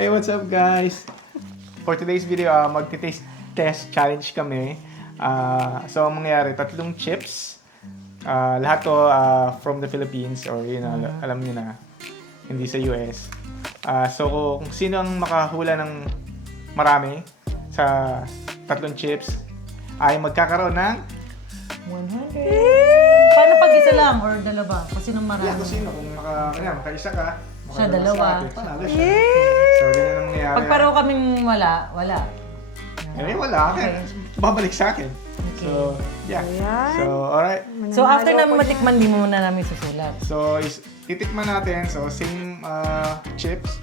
Hey, what's up guys? For today's video, magti-taste test challenge kami. So, ang mangyayari, 3 chips. Lahat to from the Philippines or alam niyo na, hindi sa US. So, kung sino ang makahula ng marami sa 3 chips, ay magkakaroon ng 100. Paano pag isa lang or dalawa? Kasi nang marami. kung sino. Kung makaisa ka, Siya dalawa. Panalo siya. So, ganun ang nangyayari. Pag pareho kaming wala. Wala. Okay. Babalik sa akin. Okay. So, yeah. Ayan. So, alright. So after namin matikman, di mo na namin susulat. So, titikman natin. So, same chips.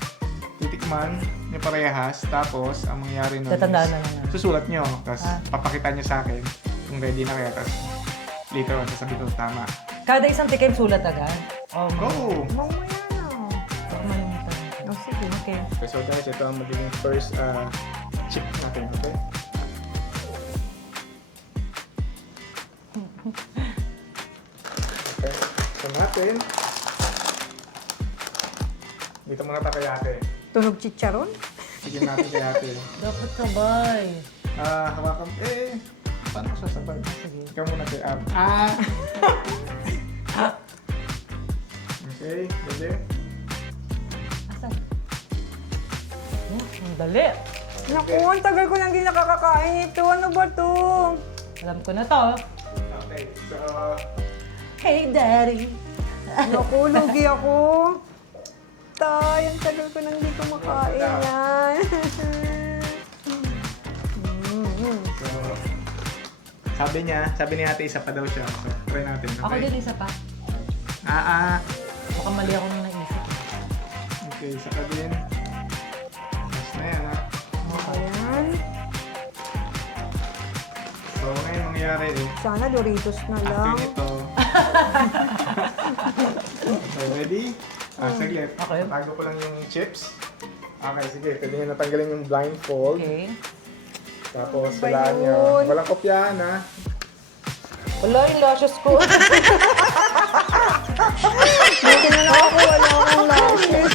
Titikman niyo parehas. Tapos, ang mangyayari nun Tatandaan na lang. susulat niyo. Tapos, papakita niyo sa akin kung ready na kayo. Tapos, later on, sasabihin ko tama. Kada isang tikim sulat agad. Oh, Go! Mamaya na. Baka malimutan. Oh, sige. Okay. Okay, so guys, ito ang magiging first chip natin. Okay? Okay. So natin. Dito muna tayo kay ate. Tunog chicharon? Sige natin kay ate. Dapat sabay. Hawakan. Paano ko sasabay? Sige. Ikaw muna kay Ab. Okay, pwede. Asan? Ang dali. Naku, ang tagal ko nang hindi nakakakain ito. Ano ba to? Alam ko na to. Okay, so... Hey, Daddy. Naku, lugi ako. Tay, ang tagal ko nang hindi kumakain yan. So, sabi ni ate, isa pa daw siya. So, try natin. Okay? Ako din isa pa. Baka mali ako nung naisip. Okay, isa pa din. Mas na yan, ha? Ayan. So, ngayon mangyayari Sana Doritos na after lang. nito. So, ready? Saglit. Okay. Tago ko lang yung chips. Okay, sige. Pwede nyo natanggalin yung blindfold. Okay. Tapos, Ano ba walaan nyo. yun? Walang kopyahan, ha? Wala yung lashes ko. Buti na lang ako, wala akong lashes.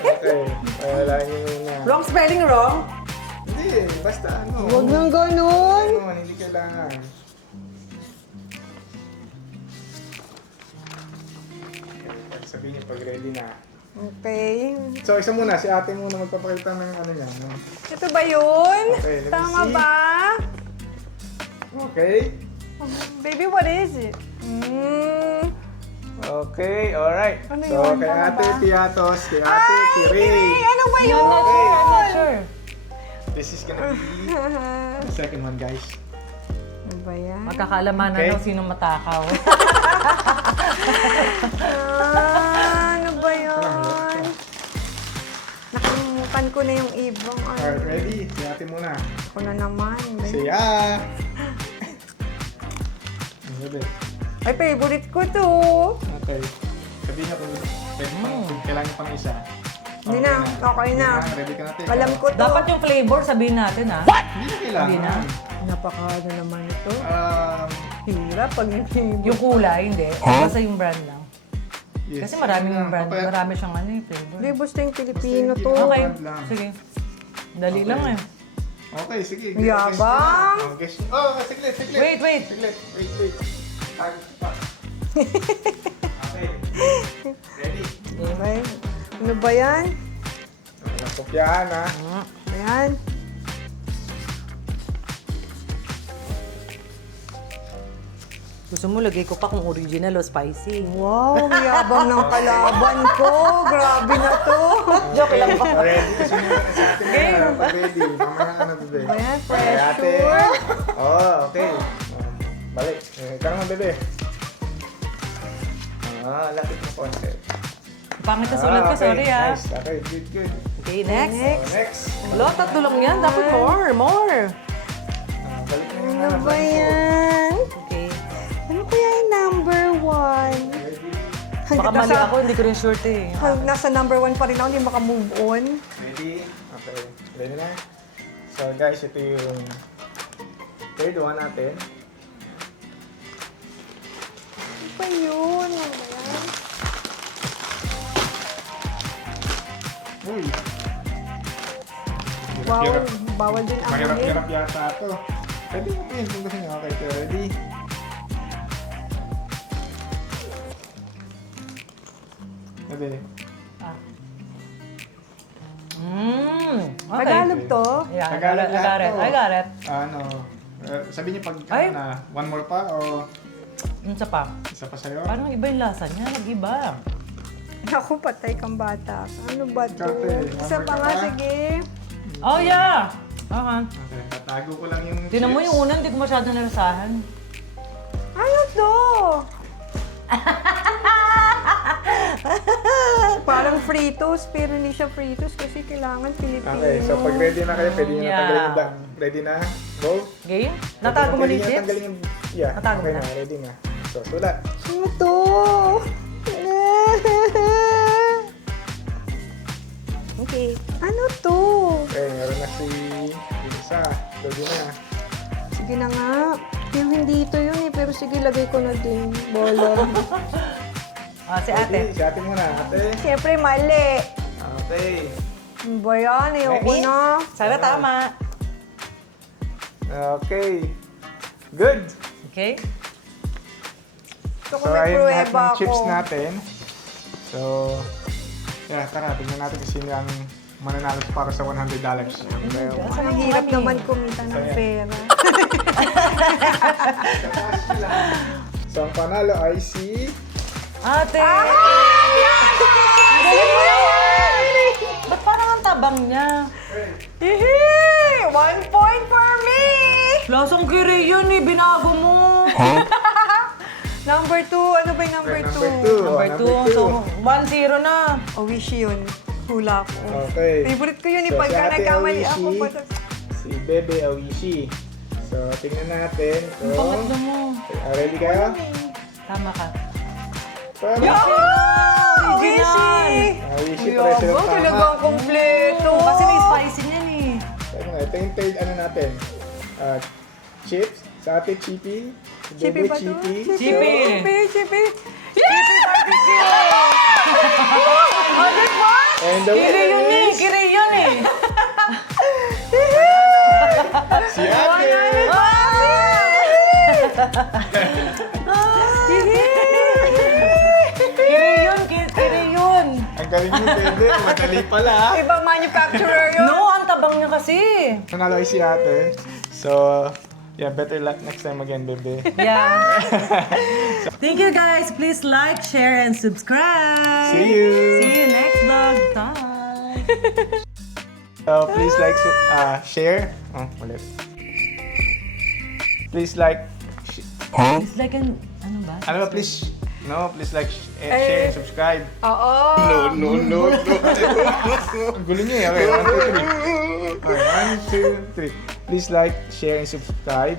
Okay. Walaan nyo muna. Wrong spelling, wrong? Hindi, basta ano. Huwag nang ganun. Hindi kailangan. Okay, sabihin niyo pag ready na. Okay. So, isa muna. Si ate muna magpapakita ng ano niya. No? Ito ba yun? Okay, let me Tama see. ba? Okay. Baby, what is it? Okay, alright. Ano So, yun? kay Tama ate ba? Piatos, kay ate Kiray. Ano ba yun? Sure. This is gonna be the second one, guys. Ano ba yan? Magkakaalaman Okay. na daw sinong matakaw. Ano ba yun? Nakalimutan ko na yung ibang Alright, ano. ready? Si ate muna. Ako na naman. Say ah! Ano ba? Ay, favorite ko to. Okay. Sabihin niyo kung kailangan niyo pang isa. Hindi na. Okay na. Ready ka natin. Alam ko to. Dapat yung flavor sabihin natin, ha? Hindi na kailangan. Hindi na. Napaka naman ito. Um, Hirap pag yung favorite. Yung kulay, hindi. Basta yung brand lang. yes. Kasi maraming Sige na, brand. papaya- Marami siyang ano yung flavor. Hindi, basta yung Pilipino Basta to. yung Okay. brand lang. Sige. Dali Okay. lang eh. Okay, sige. Yabang. Guess nyo. Oh, saglit. Wait. Saglit. Wait. Tayo pa. Okay. Ready? Okay. Ano ba yan? Walang kopyahan, ha? Ayan. Gusto mo, lagay ko pa kung original o spicy. Wow, yabang ng kalaban ko. Grabe na to. Joke lang po. Ready? Kasi muna na sa atin na. Pag ready. Mamaya ka na, bebe. Ayan, Okay, ate. pressure. Oh, okay. Balik. Ikaw naman, bebe. Lapit mo konti. Pangit na sulat ko, okay. sorry ah. Nice. Okay, good. Okay, next. So, next. Wala, 3 lang yan. Dapat more. Balik na yung Ano ba yan? Okay. Ano kaya yung number 1? Ready? Baka mali ako, hindi ko rin sure eh. Nasa number 1 pa rin ako, hindi makamove on. Ready? Okay. Ready na? So guys, ito yung third one natin. Ano ba yun? Ano ba yan? Uy! bawal, bawal din amoyin. Mahirap-hirap yata ito. Pwede mo yun kung gusto niyo. Okay, so ready? Ready? Okay. Tagalog to? Yeah, Tagalog I got it. lahat to. I got it. Ano, sabi niyo pag Ay. na, one more pa o Isa pa. isa pa sa'yo? Parang iba yung lasa niya. Nag-iba. Ako, patay kang bata. Ano ba to? Kate, Isa number pa ka nga, ba? sige. Oh, yeah. Okay. Okay, tatago ko lang yung Tinan mo chips. yung una, hindi ko masyado narasahan. Ano to? Parang Fritos, pero hindi siya Fritos kasi kailangan Pilipino. Okay, so pag ready na kayo, pwede nyo Yeah. natanggalin yung ready na? Go? Game? Natago mo na yung Pwede nyo chips? natanggalin yung... Yeah, Natago okay mo na? na, ready na. So, sulat. Ano to? Okay. Ano to? Okay, meron na si isa. Ready na. Sige na nga. Pero hindi ito yun eh. Pero sige, lagay ko na din. Bola. Ah, si ate. Ready? Si ate muna, ate. Siyempre, mali. Okay. Ano ba yan? Ayoko Ready? na. Sana tama. Okay. Good. Okay? Gusto ko So, may ayun lahat pruweba ng ako. chips natin. So, yeah, tara, tingnan natin kung sino ang mananalo para sa $100. Ang hirap naman kumita ng Saya. pera. So, ang panalo ay si... Ate! Galing mo naman! Ba't parang ang tabang niya? Yehey! 1 point for me! Lasang kiri yun eh, binago mo. Number 2. Ano ba yung number 2? Number two. Number Oh, 2, so 1-0 na. Oh, wish yun. Hula ko. Okay. Favorite ko yun. So, Pagka si Ate nagkamali ako Awishi, pa. si Bebe Awishi. So, tingnan natin. So, Ang pangatlo mo. ready kayo? Tama ka. Para. Original! Awishi, Kuya, pareho silang ba? tama. Talagang kompleto. Kasi may spicy niyan eh. Ito nga, ito yung third ano natin. Chips. Sa ate, Chippy. Si Chippy Bebe, ba to? Chippy. Chippy. Chippy. Chippy barbecue! And the Kiri winner yun eh! is Kiri yun eh! si ate. Kiri yun! Kiri yun! Ang galing mo, Bebe. Madali pala. Ibang manufacturer yun. No, ang tabang niya kasi. Nanalo ay si ate. So, yeah, better luck next time again, Bebe. Yeah. Thank you guys. Please like, share, and subscribe. See you. See you next vlog. Bye. So, please like, share. Oh, ulit. Please like, It's like an, ano ba? ano ba, please, no, please like, share, and subscribe. Oo. No. Ang gulo niya eh. Okay, 1, 2, 3. Okay, 1, 2, 3. Please like, share, and subscribe.